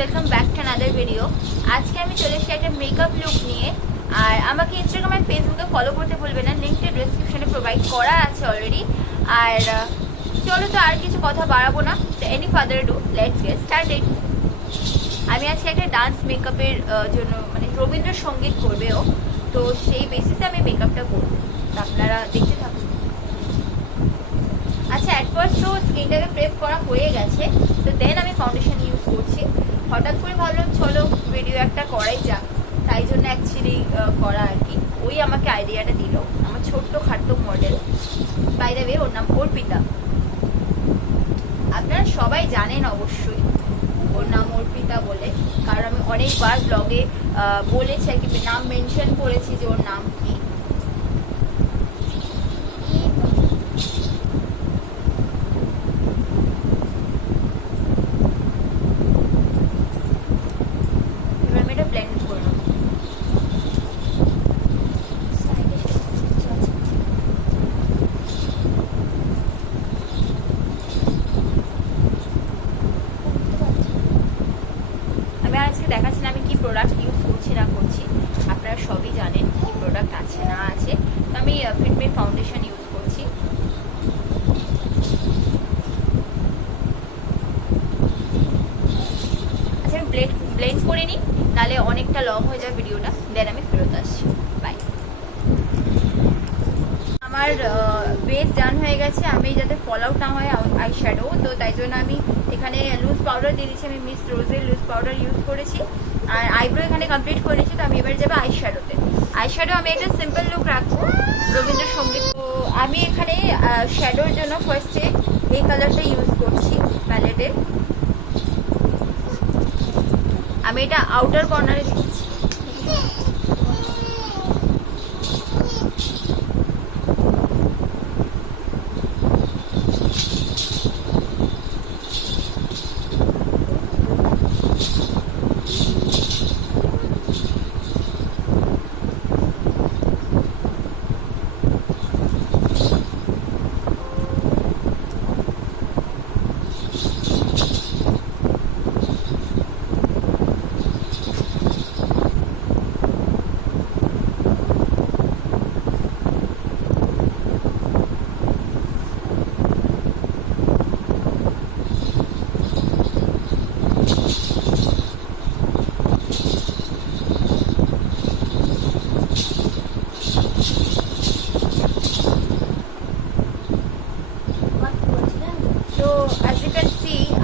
Welcome back to another video. আজকে আমি চলে এসেছি একটা মেকআপ লুক নিয়ে। আর আমাকে ইনস্টাগ্রাম আর ফেসবুকে ফলো করতে ভুলবেন না, লিঙ্কটা ডেসক্রিপশনে প্রোভাইড করা আছে অলরেডি। আর চলো তো আর কিছু কথা বাড়াবো না, any further do let's get started. আমি আজকে একটা ডান্স মেকআপের জন্য মানে রবীন্দ্রসঙ্গীত করবে ও, তো সেই বেসিসে আমি মেকআপটা করবো, আপনারা দেখতে থাকুন। আচ্ছা, অ্যাট ফার্স্ট তো স্কিনটাকে প্রেপ করা হয়ে গেছে, তো দেন আমি ফাউন্ডেশন ইউজ করছি। হঠাৎ করে ভাবলাম চলো ভিডিও একটা করাই যাক, তাই জন্য অ্যাকচুয়ালি করা আর কি। ওই আমাকে আইডিয়াটা দিল আমার ছোট্ট খাট্ট মডেল, বাই দ্য ওয়ে ওর নাম অর্পিতা। আপনারা সবাই জানেন অবশ্যই ওর নাম অর্পিতা বলে, কারণ আমি অনেকবার ব্লগে বলেছি আর কি, নাম মেনশন করেছি যে ওর নাম কি। দেখাচ্ছি না আমি কি প্রোডাক্ট ইউজ করছি না করছি, আপনারা সবই জানেন কি প্রোডাক্ট আছে না আছে। তো আমি ফিটমি ফাউন্ডেশন ইউজ করছি। আচ্ছা, আমি ব্লেন্ড করে নিই, নাহলে অনেকটা লং হয়ে যাবে ভিডিওটা, দেন আমি ফেরত আসছি। বাই। আমার বেস ডান হয়ে গেছে। আমি যাতে ফল আউট না হয় আই শ্যাডো, তো তাই জন্য আমি এখানে লুজ পাউডার দিয়ে দিচ্ছি। আমি মিস রোজের লুজ পাউডার ইউজ করেছি, আর আইব্রো এখানে কমপ্লিট করেছি। তো আমি এবার যাবো আই শ্যাডোতে। আই শ্যাডো আমি একটা সিম্পল লুক রাখবো রবীন্দ্রসঙ্গীত। তো আমি এখানে শ্যাডোর জন্য ফার্স্টে এই কালারটা ইউজ করছি প্যালেটের। আমি এটা আউটার কর্নারে দিচ্ছি।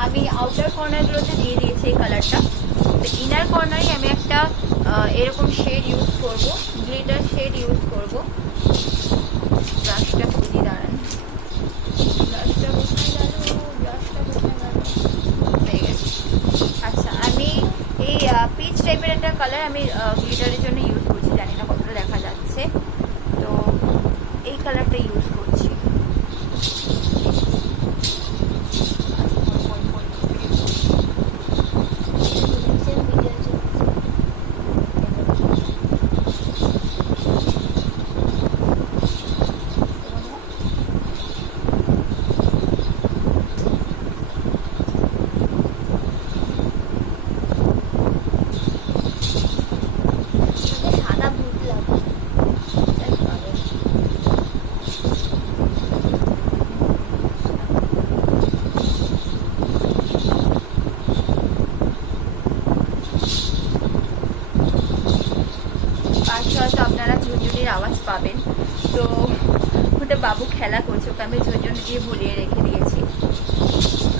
আমি আউটার কর্নারগুলোতে দিয়ে দিয়েছি এই কালারটা। তো ইনার কর্নারে আমি একটা এরকম শেড ইউজ করবো, গ্লিটার শেড ইউজ করবো। ব্রাশটা খুঁজি, দাঁড়ান, ব্রাশটা কোথায় গেল, ব্রাশটা কোথায় গেল, হয়ে গেছে। আচ্ছা, আমি এই পিচ টাইপের একটা কালার আমি গ্লিটারের জন্য ইউজ করছি, জানি না কতটা দেখা যাচ্ছে। তো এই কালারটা ইউজ করছি। হয়তো আপনারা ঝুনঝুনির আওয়াজ পাবেন, তো ওটা বাবু খেলা করছে, ওকে আমি ঝুনঝুনি দিয়ে ভুলিয়ে রেখে দিয়েছি,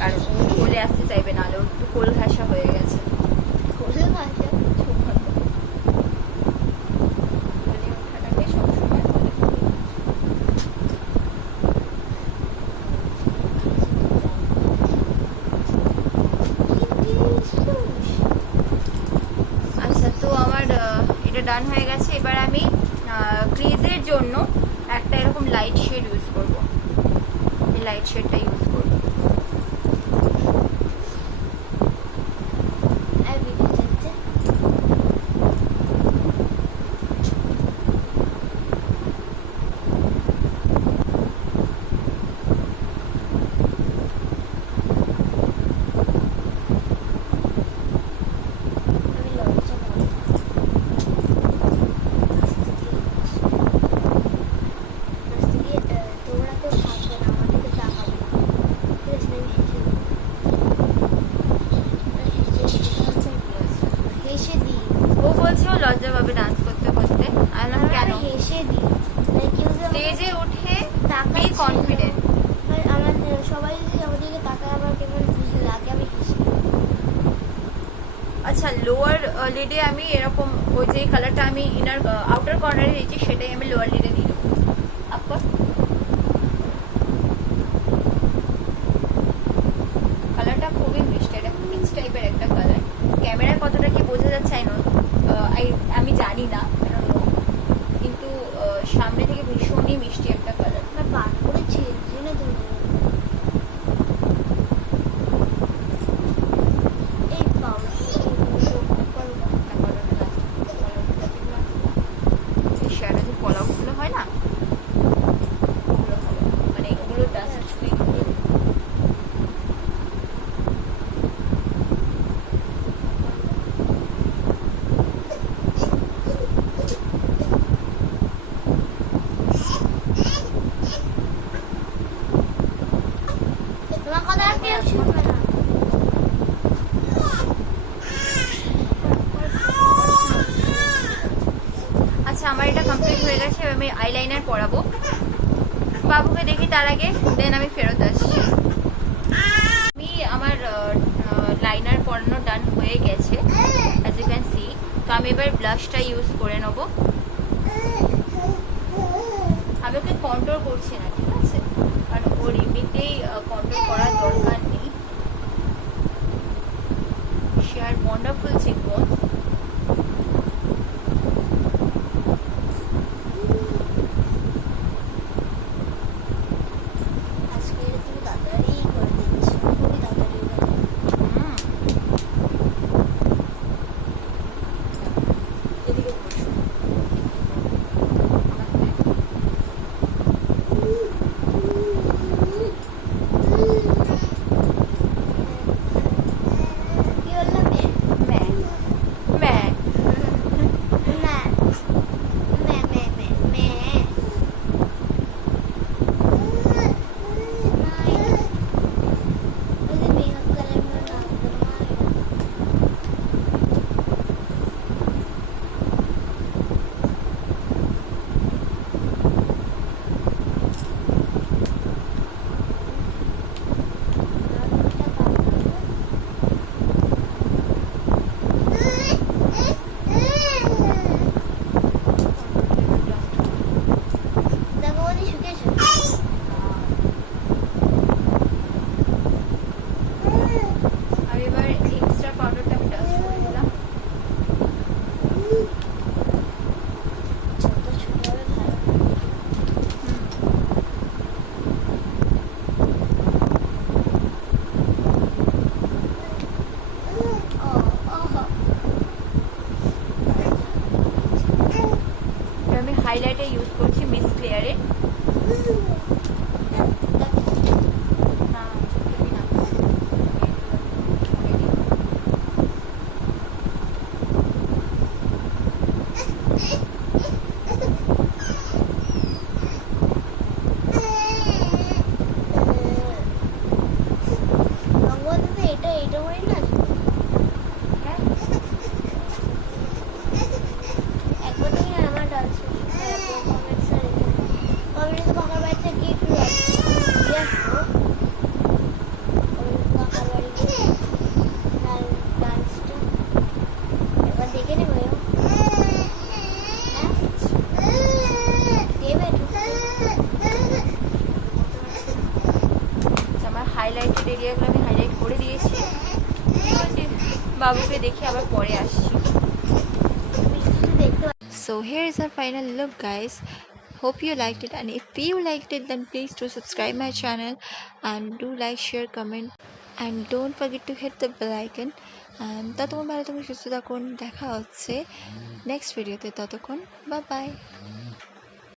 কারণ ও বলে আসতে চাইবে, নাহলে একটু কোল ঘাসা হয়ে গেছে। আচ্ছা, তো আমার এটা ডান হয়ে গেছে। এবার আমি ক্রিজের জন্য একটা এরকম লাইট শেড ইউজ করব। এই লাইট শেডটা ইউজ করব। লজ্জা পাবে ডান্স করতে করতে। আমি বললাম কেন? হেসে দিই, কেউ স্টেজে উঠে বি তাকাচ্ছে কনফিডেন্ট। আমার সবাই যদি আমার দিকে তাকায় আমার কেমন লাগে, আমি হেসে আচ্ছা, লোয়ার লিডে আমি এরকম ওই যে কালারটা আমি ইনার আউটার কর্নারে দিয়েছি সেটাই আমি লোয়ার লিডে দিয়ে দেবো। আপকোর্স কালারটা খুবই মিষ্টি, এটা পিচ টাইপের একটা কালার। ক্যামেরায় কতটা কি বোঝা যাচ্ছে আমি জানি না, কিন্তু সামনে থেকে ভীষণই মিষ্টি একটা কালার। আমার বার করে ছেড়ে দেবো। এই শ্যাডো যে ফল আউটগুলো হয় না, ওগুলো হবে, মানে এগুলো ডাস্ট ছুঁই হবে। তোমার কথা আর কেউ শুনবে না। আচ্ছা, আমার এটা কমপ্লিট হয়ে গেছে, এবার আমি আইলাইনার পরাবো। বাবুকে দেখি তার আগে, দেন আমি ফেরত আসছি। আমি আমার লাইনার পরানো ডান হয়ে গেছে, অ্যাজ ইউ ক্যান সি। তো আমি এবার ব্লাশটা ইউজ করে নেবো। আমি ওকে কন্ট্রোল করছি না, ঠিক আছে, কারণ ওর এমনিতেই কন্ট্রোল করার দরকার নেই। সে আর ওয়ান্ডারফুল চিকবোন। আজকে তুমি তাড়াতাড়ি করে দিচ্ছ, খুবই তাড়াতাড়ি। এদিকে বসো। কি বললাম? ম্যাঁ ম্যাঁ না, মে মে মে মে মেকআপ কালার में नाम দেখো ওদি শুকেছে। আর এবার এক্সট্রা পাউডারটা আমি ডাস্ট করে দিলাম। ছোট ছোট হবে ভালো। ও ওহো, এবার আমি হাইলাইটার ইউজ করছি মিস ক্লিয়ারে। না তুমি না, রঙ্গবতীতে এটা বলি না। হ্যাঁ একবার তুমি আমার ডান্স কমেন্টস কমেন্টে তো কাকার বাড়িতে গিয়ে একটু দিয়ে আসবো। কাকার বাড়ি গিয়ে ডান্সটা একবার দেখে নেবো। দেবে আমার হাইলাইটেড এরিয়াগুলো আমি হাইলাইট করে দিয়েছি। বাবুকে দেখি আবার পরে আসছি। তুমি শুধু দেখতে So here is our final look, guys. Hope you liked it, and if you liked it then please do subscribe my channel and do like, share, comment, and don't forget to hit the bell icon. And ততক্ষণ ভালো থাকুন, সুস্থ থাকুন, দেখা হচ্ছে next ভিডিওতে। ততক্ষণ bye bye.